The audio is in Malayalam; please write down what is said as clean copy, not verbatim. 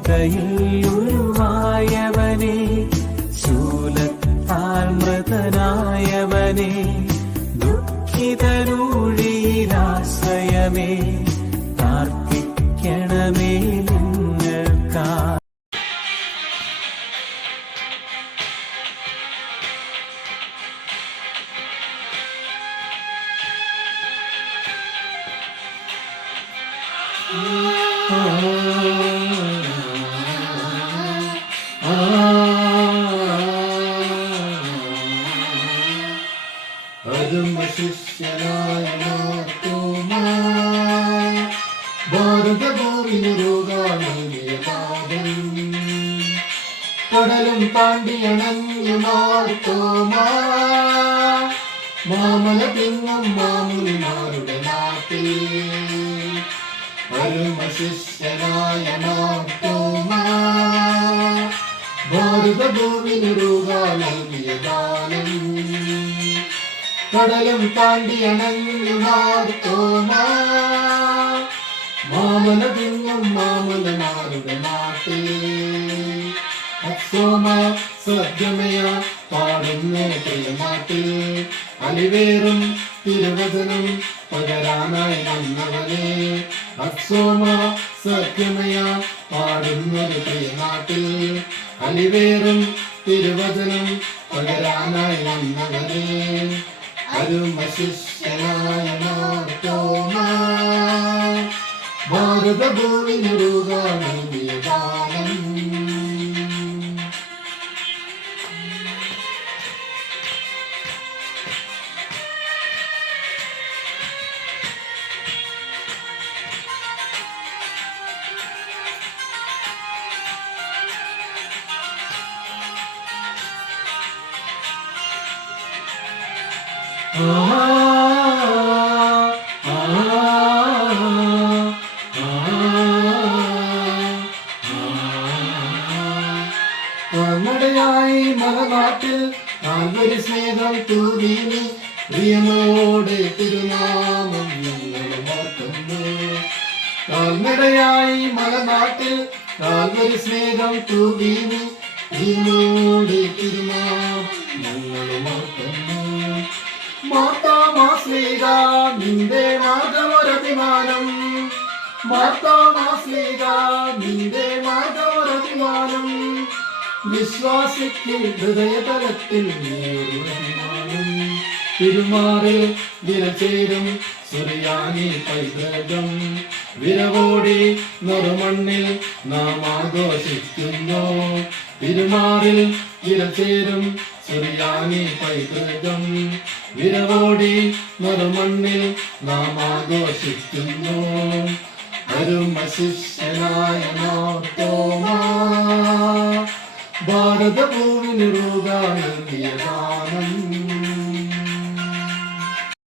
മൗനതയിൽ ഉരുവായവനെ, ശൂലത്താൽ മൃതനായവനെ, ദുഃഖിതരൂഴിയിലാശ്രയമേ, പ്രാർത്ഥിക്കണമേ നിങ്ങൾക്കാ. അതും ശിഷ്യനായ മാർത്തോമാ, ഭാരതഭൂവിന് രോഗാണെങ്കിയ പാപം, കടലും താണ്ടിയണഞ്ഞു മാർത്തോമാ, മാമല പിന്നും മാമുനിമാരുടെ നാട്ടിൽ. അരുമ ശിഷ്യനായ മാർത്തോമാ, ഭാരതഭൂവിന് രോഗാണെങ്കിയ ദാനം, കടലും താണ്ടിയണഞ്ഞു മാർത്തോമാ, മാമല പിന്നും മാമലമാരുടെ നാട്ടിൽ. അക്സോമ സദ്യമയ പാടുന്നു പ്രിയ നാട്ടിൽ, അലിവേറും തിരുവചനം പകരാനായി വന്നവനെ. അക്സോമ സദ്യമയ പാടുന്നൊരു പ്രിയ നാട്ടിൽ, അലിവേറും തിരുവചനം പകരാനായി വന്നവനെ. അരുമ ശിഷ്യനായ മാർത്തോമാ, ഭാരതഭൂവിന് രോഗാണെങ്കിയ ദാനം. കാൽനടയായി മലനാട്ടിൽ കാൽവരി സ്നേഹം തൂവീനി, പ്രിയമോടെ തിരുനാമം ഞങ്ങൾ ഓർക്കുന്നു. കാൽനടയായി മലനാട്ടിൽ കാൽവരി സ്നേഹം തൂവീനി, പ്രിയമോടെ തിരുനാമം ഞങ്ങൾ ഓർക്കുന്നു. മാർത്തോമാശ്ലീഹ നിന്റെ മാർഗമൊരഭിമാനം, മാർത്തോമാശ്ലീഹ നിന്റെ മാർഗമൊരഭിമാനം, വിശ്വാസിക്ക് ഹൃദയതലത്തിൽ നീയൊരുമാനം. തിരുമാറിൽ വിരചേരും സുറിയാനി പൈതൃകം, വിരവോടി നറുമണ്ണിൽ നാം ആഘോഷിക്കുന്നു. തിരുമാറിൽ വിരചേരും സുറിയാനി പൈതൃകം, വിരവോടി നറുമണ്ണിൽ നാം ആഘോഷിക്കുന്നു. അരുമ ശിഷ്യനായ മാർത്തോമാ, ഭാരതഭൂവിന് രോഗാണെങ്കിയ ദാനം.